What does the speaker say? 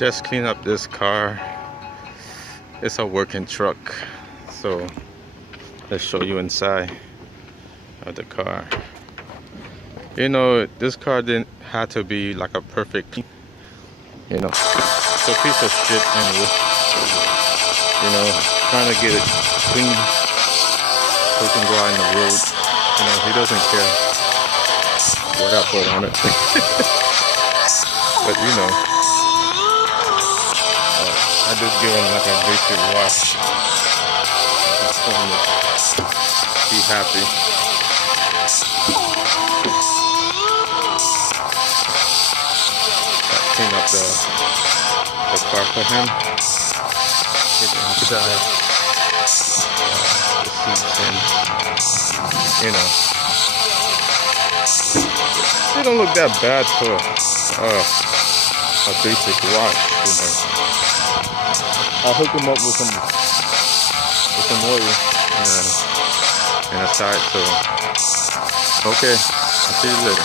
Just clean up this car. It's a working truck, so let's show you inside of the car. You know, this car didn't have to be like a perfect, you know, it's a piece of shit anyway. You know, trying to get it clean so we can go out in the road. You know, he doesn't care what I put on it. But you know, I just give him like a basic wash. Just for him to be happy. I clean up the car for him. Get the inside, the seats in. You know, they don't look that bad for a basic wash. You know. I'll hook him up with some oil and a side, so okay, I'll see you later.